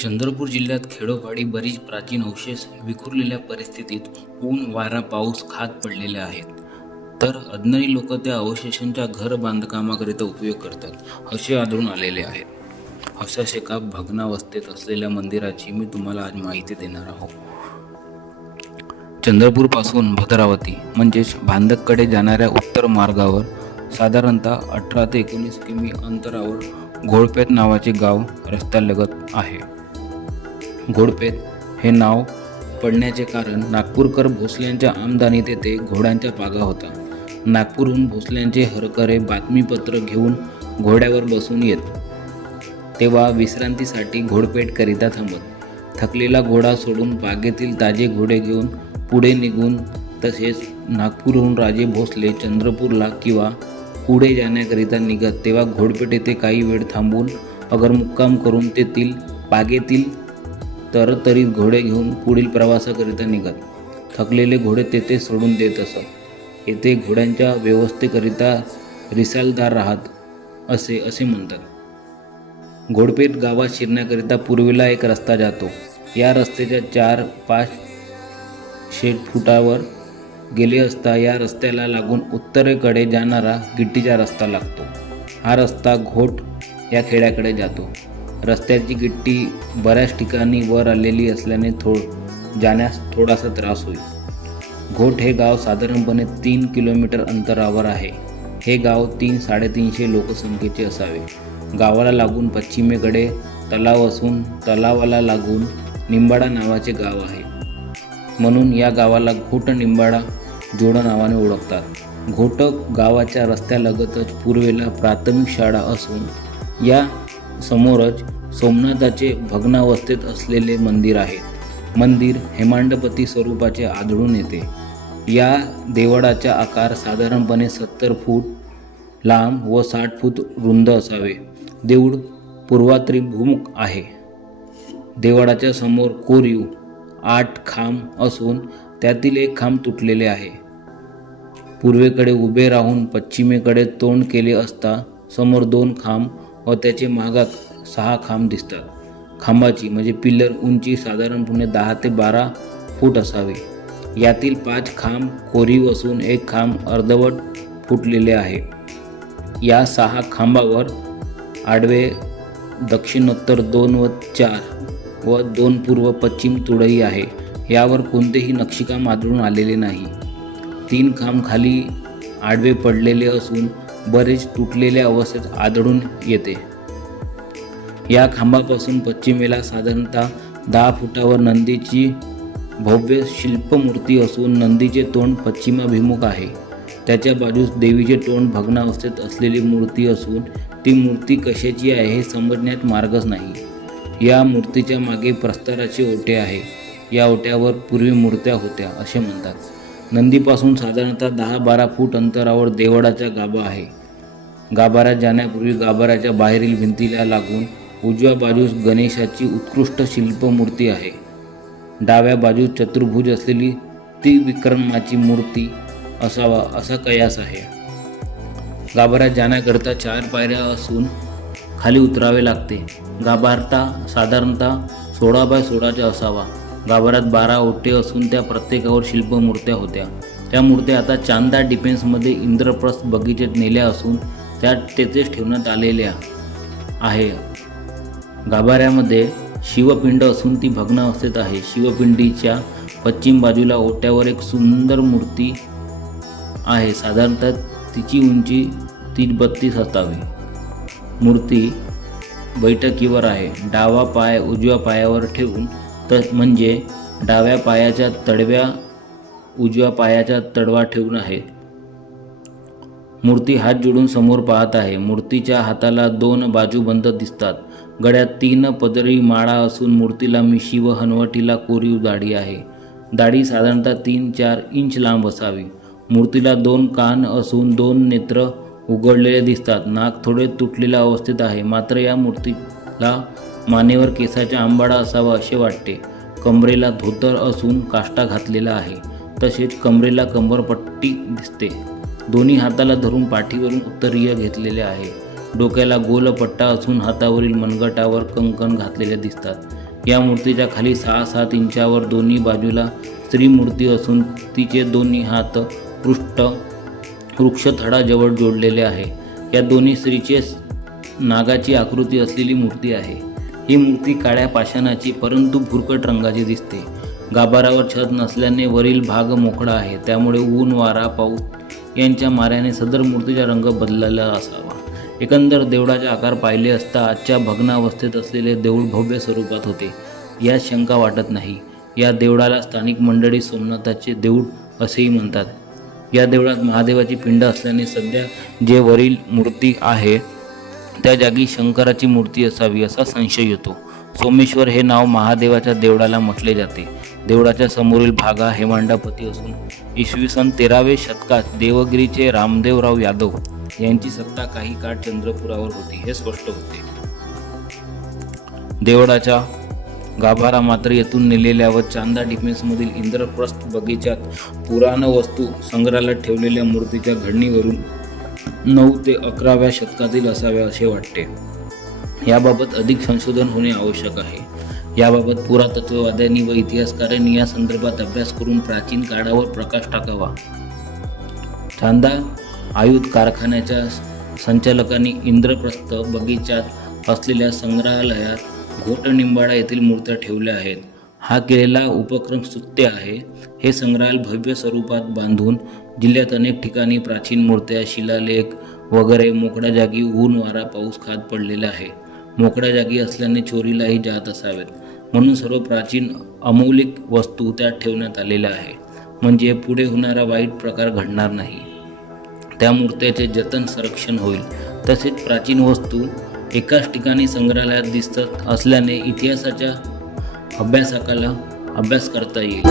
चंद्रपूर जिल्ह्यात खेडोपाडी बरीच प्राचीन अवशेष विखुरलेल्या परिस्थितीत ऊन वारा पाऊस खात पडलेले आहेत. तर अज्ञानी लोक त्या अवशेषांच्या घर बांधकामाकरिता उपयोग करतात असे आढळून आलेले आहेत. अशाच एका भग्नावस्थेत असलेल्या मंदिराची मी तुम्हाला आज माहिती देणार आहोत. चंद्रपूरपासून भद्रावती म्हणजेच भांदककडे जाणाऱ्या उत्तर मार्गावर साधारणतः 18 ते 19 किमी अंतरावर घोडपेठ नावाचे गाव रस्त्यालगत आहे. घोडपेठ हे नाव पडण्याचे कारण नागपूरकर भोसल्यांच्या आमदानीत येथे घोड्यांचा पागा होता. नागपूरहून भोसल्यांचे हरकरे बातमीपत्र घेऊन घोड्यावर बसून येत, तेव्हा विश्रांतीसाठी घोडपेठकरिता थांबत. थकलेला घोडा सोडून पागेतील ताजे घोडे घेऊन पुढे निघून, तसेच नागपूरहून राजे भोसले चंद्रपूरला किंवा पुढे जाण्याकरिता निघत, तेव्हा घोडपेठ येथे काही वेळ थांबून अगर मुक्काम करून तेथील पागेतील तरतरीत घोडे घेऊन पुढील प्रवासाकरिता निघत. थकलेले घोडे तेथे सोडून देत असत. येथे घोड्यांच्या व्यवस्थेकरिता रिसालदार राहत असे म्हणतात. घोडपेठ गावात शिरण्याकरिता पूर्वेला एक रस्ता जातो. या रस्त्याच्या 4-5 फुटावर गेले असता या रस्त्याला लागून उत्तरेकडे जाणारा गिट्टीचा रस्ता लागतो. हा रस्ता घोट या खेड्याकडे जातो. रस्त्याची गिट्टी बऱ्याच ठिकाणी वर आलेली असल्याने जाण्यास थोडासा त्रास होईल. घोट हे गाव साधारणपणे 3 किलोमीटर अंतरावर आहे. हे गाव 300-350 लोकसंख्येचे असावे. गावाला लागून पश्चिमेकडे तलाव असून तलावाला लागून निंबाडा नावाचे गाव आहे. म्हणून या गावाला घोट निंबाडा जोड नावाने ओळखतात. घोट गावाच्या रस्त्यालगतच पूर्वेला प्राथमिक शाळा असून या समोरच सोमनाथाचे भग्नावस्थेत असलेले मंदिर आहे. मंदिर हेमांडपती स्वरूपाचे आढळून येते. या देवळाचा आकार साधारणपणे 70 फूट लांब व 60 फूट रुंद असावे. देऊळ पूर्वाभिमुख आहे. देवळाच्या समोर कोरीव 8 खांब असून त्यातील एक खांब तुटलेले आहे. पूर्वेकडे उभे राहून पश्चिमेकडे तोंड केले असता समोर 2 खांब व त्याचे मागात 6 खांब दिसतात. खांबाची म्हणजे पिल्लर उंची साधारणपणे 10 ते 12 फूट असावी. यातील 5 खांब कोरीव असून एक खांब अर्धवट फुटलेले आहे. या 6 खांबावर आडवे दक्षिणोत्तर 2 व 4 व 2 पूर्व पश्चिम तुळई आहे. यावर कोणतेही नक्षीकाम आढळून आलेले नाही. 3 खांब खाली आडवे पडलेले असून बरेच तुटलेल्या अवस्थेत आढळून येते. या खांबापासून पश्चिमेला साधारणतः 10 फुटावर नंदीची भव्य शिल्पमूर्ती असून नंदीचे तोंड पश्चिमाभिमुख आहे. त्याच्या बाजूस देवीचे तोंड भग्नावस्थेत असलेली मूर्ती असून ती मूर्ती कशाची आहे हे समजण्यात मार्गच नाही. या मूर्तीच्या मागे प्रस्तराचे ओटे आहे. या ओट्यावर पूर्वी मूर्त्या होत्या असे म्हणतात. नंदीपासून साधारणतः 10-12 फूट अंतरावर देवळाचा गाभा आहे. गाभाऱ्यात जाण्यापूर्वी गाभाऱ्याच्या बाहेरील भिंतीला लागून उजव्या बाजूस गणेशाची उत्कृष्ट शिल्पमूर्ती आहे. डाव्या बाजूस चतुर्भुज असलेली त्रिविक्रमाची मूर्ती असावा असा कयास आहे. गाभाऱ्यात जाण्याकरिता 4 पायऱ्या असून खाली उतरावे लागते. गाभारा साधारणतः 16x16 असावा. गाभाऱ्यात 12 ओटे असून त्या प्रत्येकावर शिल्पमूर्त्या होत्या. त्या मूर्त्या आता चांदा डिफेन्समध्ये इंद्रप्रस्थ बगीचात नेल्या असून त्या तेथेच ठेवण्यात आलेल्या आहे. गाभाऱ्यामध्ये शिवपिंड असून ती भग्नावस्थेत आहे. शिवपिंडीच्या पश्चिम बाजूला ओट्यावर एक सुंदर मूर्ती आहे. साधारणतः तिची उंची 30-32 असावी. मूर्ती बैठकीवर आहे. डावा पाय उजव्या पायावर ठेवून म्हणजे डाव्या पायाच्या तळव्या उजव्या पायाचा तळवा ठेवून आहे. मूर्ती हात जोडून समोर पाहत आहे. मूर्तीच्या हाताला 2 बाजूबंद दिसतात. गळ्यात 3 पदरी माळा असून मूर्तीला मिशी व हनवटीला कोरीव दाढी आहे. दाढी साधारणतः 3-4 इंच लांब असावी. मूर्तीला 2 कान असून 2 नेत्र उघडलेले दिसतात. नाक थोडे तुटलेल्या अवस्थेत आहे. मात्र या मूर्तीला मानेवर केसाचा आंबाडा असावा असे वाटते. कमरेला धोतर असून काष्टा घातलेला आहे. तसेच कमरेला कंबरपट्टी दिसते. दोन्ही हाताला धरून पाठीवरून उत्तरीय घेतलेले आहे. डोक्याला गोल पट्टा असून हातावरील मनगटावर कंकण घातलेले दिसतात. या मूर्तीच्या खाली 6-7 इंचावर दोन्ही बाजूला स्त्री मूर्ती असून तिचे दोन्ही हात पृष्ठ वृक्षथडाजवळ जोडलेले आहे. या दोन्ही स्त्रीचे नागाची आकृती असलेली मूर्ती आहे. ही मूर्ती काळ्या पाषाणाची परंतु भुरकट रंगाची दिसते. गाभारावर छत नसल्याने वरील भाग मोकळा आहे, त्यामुळे ऊन, वारा, पाऊस यांच्या माऱ्याने सदर मूर्तीचा रंग बदललेला असावा. एकंदर देवळाचे आकार पाहिले असता आजच्या भग्नावस्थेत असलेले देऊळ भव्य स्वरूपात होते यात शंका वाटत नाही. या देवळाला स्थानिक मंडळी सोमनाथाचे देऊळ असेही म्हणतात. या देवळात महादेवाची पिंड असल्याने सध्या जे वरील मूर्ती आहे त्या जागी शंकराची मूर्ती असावी असा संशय येतो. सोमेश्वर हे नाव महादेवाच्या देवळाला म्हटले जाते. देवळाच्या समोरील भागा हेमांडापती असून इसवी सन 13व्या शतकात देवगिरीचे रामदेवराव यादव यांची सत्ता काही काळ चंद्रपुरावर होती हे स्पष्ट होते. देवळाच्या गाभारा मात्र येथून नेलेल्या व चांदा डिफेन्समधील इंद्रप्रस्थ बगीचात पुराणवस्तू संग्रहालयात ठेवलेल्या मूर्तीच्या घडणीवरून 9 ते 11व्या शतकातील असाव्या असे वाटते. याबाबत अधिक संशोधन होणे आवश्यक आहे. याबाबत पुरातत्ववाद्यांनी व इतिहासकारांनी या संदर्भात अभ्यास करून प्राचीन काळावर प्रकाश टाकावा. चांदा आयुध कारखान्याच्या संचालकांनी इंद्रप्रस्थ बगीचात असलेल्या संग्रहालयात घोटनिंबाळा येथील मूर्त्या ठेवल्या आहेत. हा केलेला उपक्रम स्तुत्य आहे. हे संग्रहालय भव्य स्वरूपात बांधून जिल्ह्यात अनेक ठिकाणी प्राचीन मूर्त्या, शिलालेख वगैरे मोकळ्या जागी ऊन, वारा, पाऊस खात पडलेला आहे. मोकळ्या जागी असल्याने चोरीलाही जात असावेत, म्हणून सर्व प्राचीन अमौलिक वस्तू त्यात ठेवण्यात आलेल्या आहे. म्हणजे पुढे होणारा वाईट प्रकार घडणार नाही. त्या मूर्त्याचे जतन, संरक्षण होईल. तसेच प्राचीन वस्तू एकाच ठिकाणी संग्रहालयात दिसत असल्याने इतिहासाच्या अभ्यासकाला अभ्यास करता येईल.